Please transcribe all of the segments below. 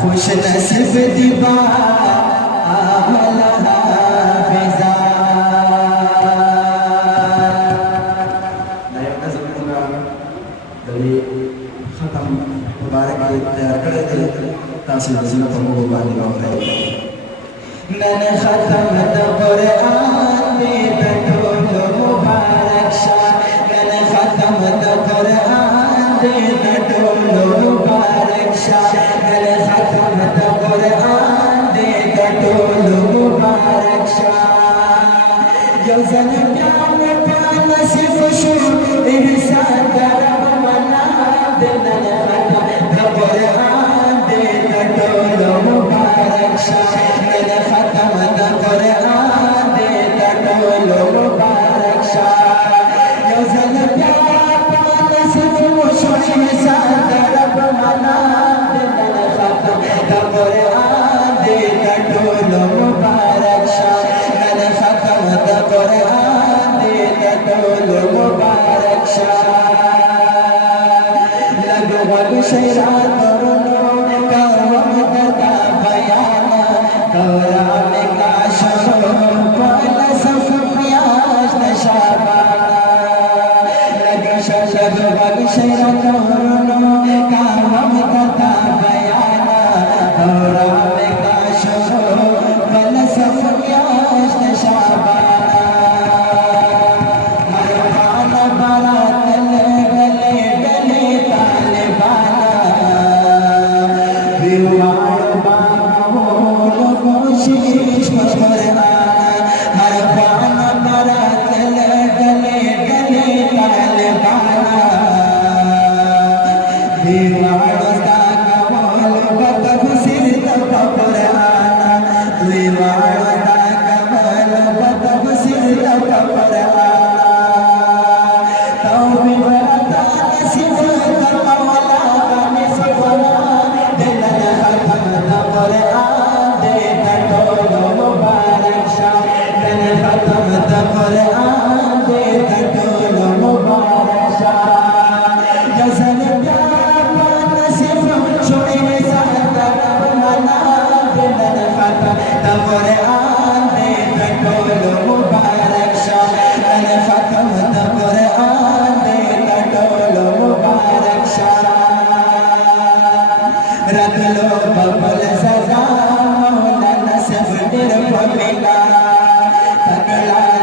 खुश नसीब दीवा Amla Hafiza dari khatam mubarak tayar kare tasil zina pamu bani gawe नन खत्म तो कुरान में तटोल मुबारक शाह नन खत्म तो कुरान में तटोल मुबारक शाह नन खत्म तो कुरान में तटोल मुबारक शाह यो जन प्यार प्यार नसीब शु इंसान करब मना दे नन खत्म तो कुरान में तटोल मुबारक शाह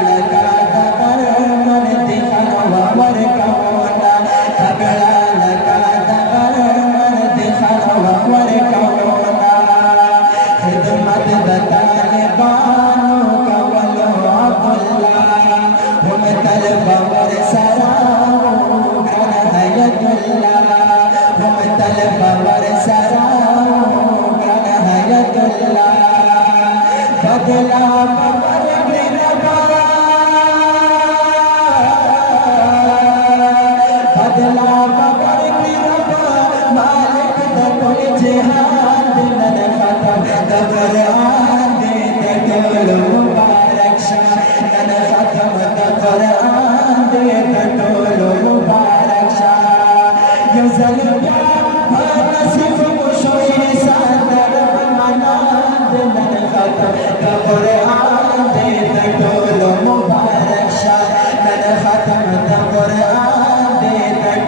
Tagla गजल नसीब खुशोई सादर मनाद नन खत्म कुरान दे टोल मुबारक शाह नन खत्म कुरान दे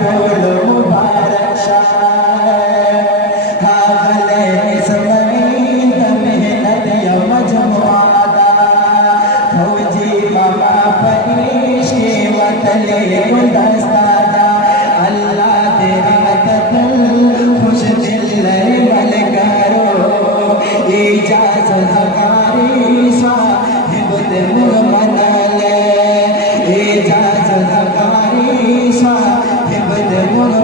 टोल मुबारक शाह हागले इसमाइल मेहनत या मजमुआदा फौजी मामा परीश के वतले गुलदस्तादा अल्लाह तेरी मदद खुश दिल मल करो इजाजत हमारी साहिब ते मनले इजाजत हमारी साहिब ते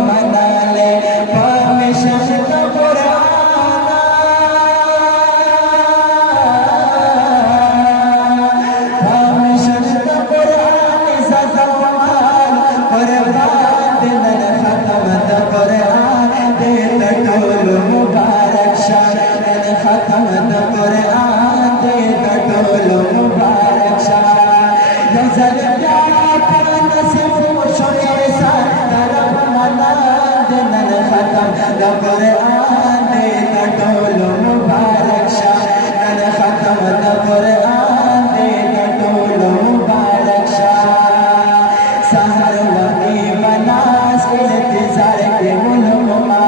मनले परमेश्वर का कुरान परमेश्वर का कुरान सजमान कुर्बान नन खत्म कुरान दे टोल मुबारक शाह नन खत्म कुरान दे टोल मुबारक शाह गजल नसीब खुशोई सादर मनाद नन खत्म कुरान दे टोल मुबारक शाह नन खत्म कुरान दे टोल मुबारक शाह सहर वही मनास इंतजार के मुल्क माना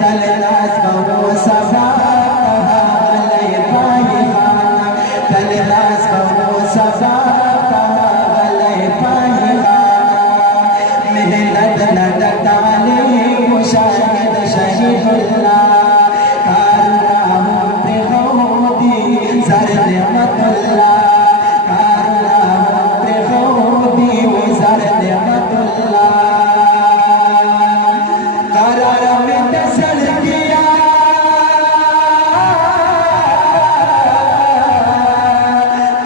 तलनास बहु सफा कहा अलय पाही खाना तलनास बहु सफा कहा अलय पाही खाना मेहनत न डाले मुशाहिद शहीदुल्लाह कारुनाहुम पे होदी सर नेमतुल्लाह कारुनाहुम पे होदी सर नेमतुल्लाह करार में दसल किया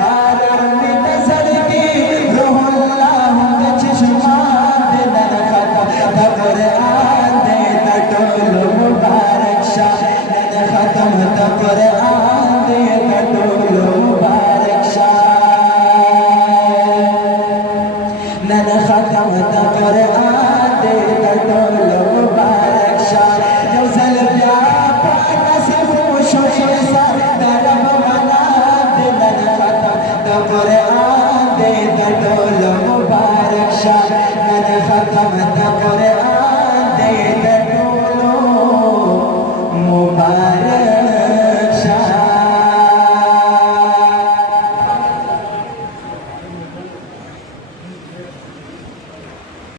करार में दसल की रूहुल्लाह के चश्मात नन खत्म कुरान दे टोल मुबारक शाह नन खत्म कुरान दे टोल मुबारक शाह नन खत्म कुरान दे टोल मुबारक शाह गजल नसीब खुशोई सादर मनाद नन खत्म कुरान दे टोल मुबारक शाह नन खत्म कुरान